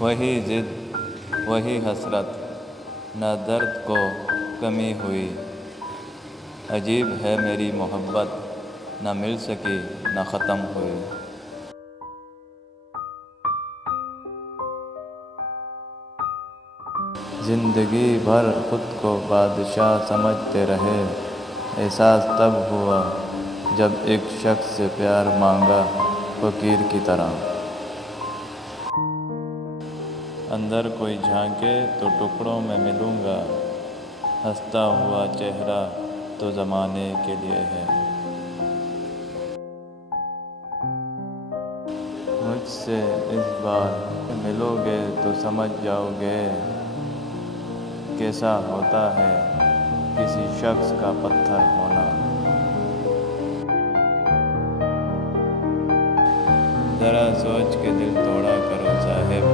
वही ज़िद, वही हसरत, न दर्द को कमी हुई। अजीब है मेरी मोहब्बत, न मिल सकी न ख़त्म हुई। ज़िंदगी भर खुद को बादशाह समझते रहे, एहसास तब हुआ जब एक शख्स से प्यार मांगा फ़कीर की तरह। अंदर कोई झांके तो टुकड़ों में मिलूँगा, हंसता हुआ चेहरा तो ज़माने के लिए है। मुझसे इस बार मिलोगे तो समझ जाओगे कैसा होता है किसी शख्स का पत्थर होना। ज़रा सोच के दिल तोड़ा करो साहिब,